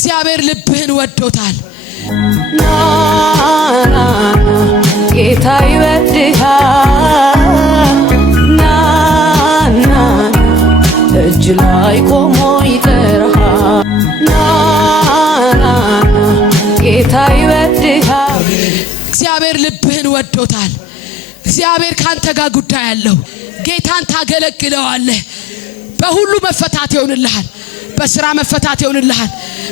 እግዚአብሔር ልብህን ወዶታል። ጌታ ይወድሃል። ና እጅ ላይ ቆሞ ይጠራሃል። ጌታ ይወድሃል። እግዚአብሔር ልብህን ወዶታል። እግዚአብሔር ካንተ ጋር ጉዳይ አለው። ጌታን ታገለግለዋለህ። በሁሉ መፈታት ይሆንልሃል። በስራ መፈታት ይሆንልሃል።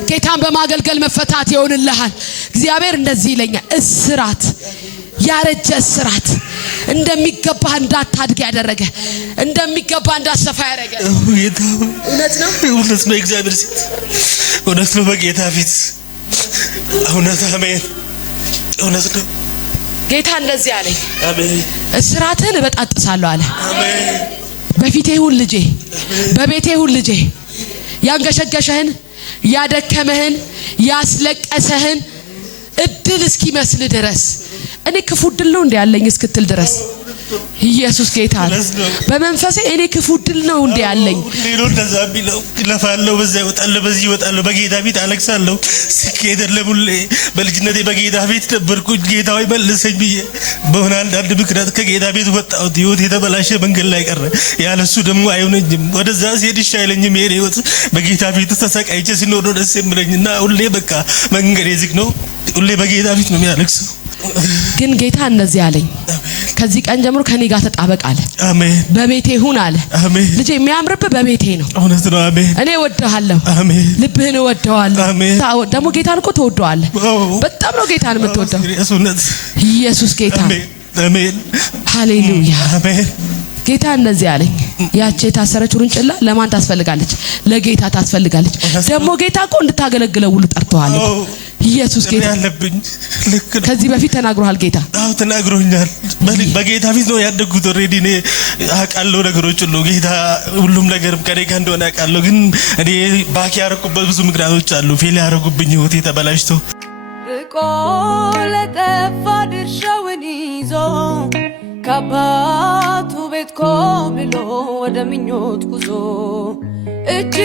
ጌታን በማገልገል መፈታት ይሆንልሃል። እግዚአብሔር እንደዚህ ይለኛል፣ እስራት ያረጀ እስራት እንደሚገባህ እንዳታድግ ያደረገ እንደሚገባ እንዳሰፋ ያደረገ እውነት ነው። እውነት ነው። እግዚአብሔር ሴት እውነት ነው። በጌታ ፊት እውነት አሜን። እውነት ነው። ጌታ እንደዚህ አለኝ፣ አሜን። እስራትህን እበጣጥሳለሁ አለ። አሜን። በፊቴ ሁን ልጄ፣ በቤቴ ሁን ልጄ። ያንገሸገሸህን ያደከመህን ያስለቀሰህን እድል እስኪመስል ድረስ እኔ ክፉ እድል ነው እንዴ ያለኝ እስክትል ድረስ ኢየሱስ ጌታ ነው። በመንፈሴ እኔ ክፉ እድል ነው እንዴ ያለኝ ሌሎ እንደዛ ቢለው ለፋለው በዛ ይወጣል በዚህ ይወጣል። በጌታ ፊት አለቅሳለሁ። ስኬት ለሙሌ በልጅነቴ በጌታ ፊት ነበርኩኝ። ጌታ ሆይ መልሰኝ ብዬ በሆነ አንዳንድ ምክንያት ከጌታ ቤት ወጣሁት። ህይወት የተበላሸ መንገድ ላይ ቀረ። ያለሱ ደግሞ አይሆነኝም። ወደዛ ሲሄድ አይለኝም። የኔ ህይወት በጌታ ፊት ተሰቃይቼ ሲኖር ነው ደስ የሚለኝና ሁሌ በቃ መንገዴ ዝግ ነው። ሁሌ በጌታ ፊት ነው የሚያለቅሰው። ግን ጌታ እንደዚህ አለኝ፣ ከዚህ ቀን ጀምሮ ከኔ ጋር ተጣበቅ አለ። አሜን። በቤቴ ሁን አለ። አሜን። ልጄ የሚያምርብህ በቤቴ ነው። እውነት ነው። አሜን። እኔ እወድሃለሁ። አሜን። ልብህን እወደዋለሁ። አሜን። ደግሞ ጌታን እኮ ትወደዋለህ። በጣም ነው ጌታን የምትወደው። ኢየሱስ ጌታ። አሜን። ሃሌሉያ። አሜን። ጌታ እንደዚህ አለኝ፣ ያቺ የታሰረች ውርንጭላ ለማን ታስፈልጋለች? ለጌታ ታስፈልጋለች። ደግሞ ጌታ እኮ እንድታገለግለው ሁሉ ጠርቷል። ኢየሱስ ጌታ ያለብኝ ልክ ነው። ከዚህ በፊት ተናግሮሃል ጌታ? አዎ ተናግሮኛል። በጌታ ፊት ነው ያደግኩት። ኦሬዲ እኔ አውቃለሁ ነገሮች ሁሉ። ጌታ ሁሉም ነገር ከኔ ጋር እንደሆነ አውቃለሁ። ግን እኔ ባኪ ያረኩበት ብዙ ምክንያቶች አሉ። ፌል ያረጉብኝ ህይወቴ ተበላሽቶ ርቆ ለጠፋ ድርሻውን ይዞ ከአባቱ ቤት ኮብልሎ ወደ ምኞት ጉዞ እጅግ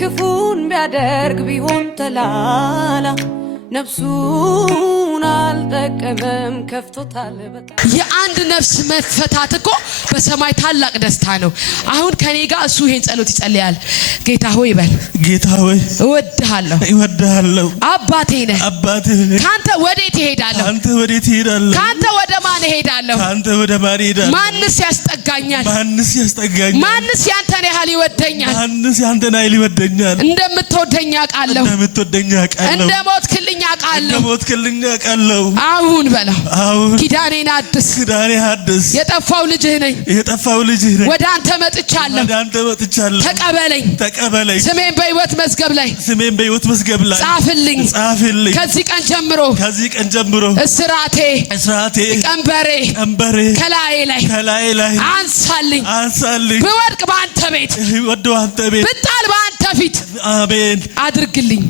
ክፉን ቢያደርግ ቢሆን ተላላ ነፍሱን አልጠቀመም ከፍቶታል በጣም። የአንድ ነፍስ መፈታት እኮ በሰማይ ታላቅ ደስታ ነው። አሁን ከኔ ጋር እሱ ይሄን ጸሎት ይጸልያል። ጌታ ሆይ በል፣ ጌታ ሆይ እወድሃለሁ፣ እወድሃለሁ። አባቴ ነህ። አባቴ ነህ። ካንተ ወዴት እሄዳለሁ? ካንተ ወዴት እሄዳለሁ? ካንተ ወደ ማን እሄዳለሁ? ካንተ ወደ ማን እሄዳለሁ? ማንስ ያስጠጋኛል? ማንስ ያስጠጋኛል? ማንስ ያንተን ያህል ይወደኛል? ማንስ ያንተን ያህል ይወደኛል? እንደምትወደኝ አውቃለሁ። እንደምትወደኝ አውቃለሁ። እንደሞትክልኝ አውቃለሁ። እንደሞትክልኝ አውቃለሁ። አሁን በለው፣ አሁን ኪዳኔን አድስ። ኪዳኔን አድስ። የጠፋው ልጅህ ነኝ። የጠፋው ልጅህ ነኝ። ወደ አንተ መጥቻለሁ። ወደ አንተ መጥቻለሁ። ተቀበለኝ። ተቀበለኝ። ስሜን በሕይወት መዝገብ ላይ ስሜን በሕይወት መዝገብ ላይ ጻፍልኝ። ጻፍልኝ። ከዚህ ቀን ጀምሮ እስራቴ ቀንበሬ ከላይ ላይ አንሳልኝ። ብወድቅ በአንተ ቤት ብጣል በአንተ ፊት አሜን አድርግልኝ።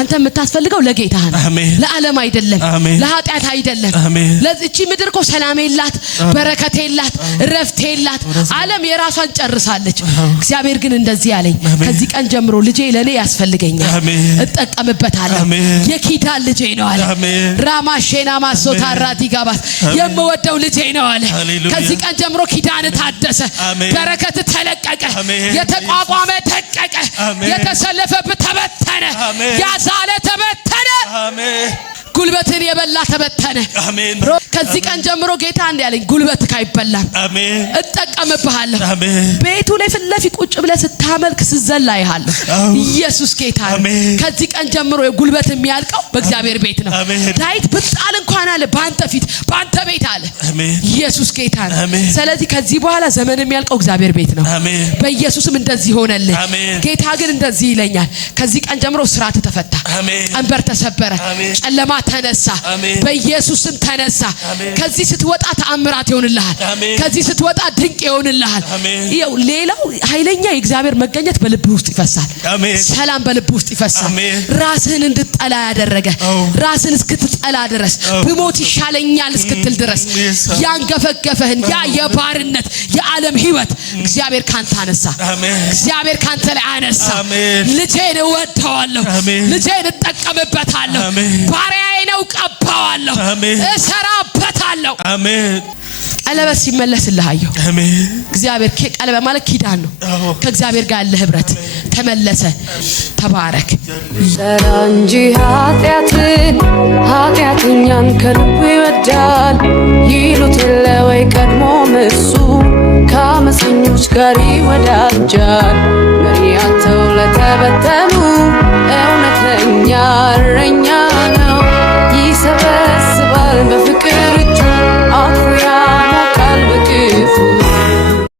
አንተ የምታስፈልገው ለጌታ ነው፣ ለዓለም አይደለም፣ ለኃጢአት አይደለም። ለዚህች ምድር እኮ ሰላም የላት፣ በረከት የላት፣ እረፍት የላት። ዓለም የራሷን ጨርሳለች። እግዚአብሔር ግን እንደዚህ ያለኝ፣ ከዚህ ቀን ጀምሮ ልጄ ለኔ ያስፈልገኛል፣ እጠቀምበታለሁ። የኪዳን ልጄ ነው አለ። ራማሼና ማሶታ ራዲጋባስ የምወደው ልጄ ነው አለ። ከዚህ ቀን ጀምሮ ኪዳን ታደሰ፣ በረከት ተለቀቀ፣ የተቋቋመ ደቀቀ፣ የተሰለፈበት ተበተነ፣ ያዛለ ተበተነ፣ ጉልበትን የበላ ተበተነ። አሜን። ከዚህ ቀን ጀምሮ ጌታ እንዲህ ያለኝ፣ ጉልበትህ አይበላም፣ አሜን፣ እጠቀምብሃለሁ። አሜን። ቤቱ ላይ ፊት ለፊት ቁጭ ብለህ ስታመልክ ስትዘላ ይሃለሁ። ኢየሱስ ጌታ ነው። ከዚህ ቀን ጀምሮ የጉልበት የሚያልቀው በእግዚአብሔር ቤት ነው። ዳዊት ብጣል እንኳን አለ በአንተ ፊት በአንተ ቤት አለ። ኢየሱስ ጌታ ነው። ስለዚህ ከዚህ በኋላ ዘመን የሚያልቀው እግዚአብሔር ቤት ነው። በኢየሱስም እንደዚህ ሆነልህ። ጌታ ግን እንደዚህ ይለኛል፣ ከዚህ ቀን ጀምሮ ስራት ተፈታ፣ ቀንበር ተሰበረ፣ ጨለማ ተነሳ በኢየሱስም ተነሳ ከዚህ ስትወጣ ተአምራት ይሆንልሃል ከዚህ ስትወጣ ድንቅ ይሆንልሃል ይው ሌላው ኃይለኛ የእግዚአብሔር መገኘት በልብ ውስጥ ይፈሳል ሰላም በልብ ውስጥ ይፈሳል ራስህን እንድትጠላ ያደረገ ራስህን እስክትጠላ ድረስ ብሞት ይሻለኛል እስክትል ድረስ ያንገፈገፈህን ያ የባርነት የዓለም ህይወት እግዚአብሔር ካንተ አነሳ እግዚአብሔር ካንተ ላይ አነሳ ልጄን እወደዋለሁ ልጄን እጠቀምበታለሁ ባሪያዬ ነው ቀባዋለሁ እሰራበታለሁ አሜን ቀለበት ሲመለስልህ አየሁ እግዚአብሔር ቀለበት ማለት ኪዳን ነው ከእግዚአብሔር ጋር ያለ ህብረት ተመለሰ ተባረክ ሰራ እንጂ ኃጢአተኛን ከልቡ ይወዳል ይሉት የለ ወይ ቀድሞ እሱ ከአመፀኞች ጋር ይወዳጃል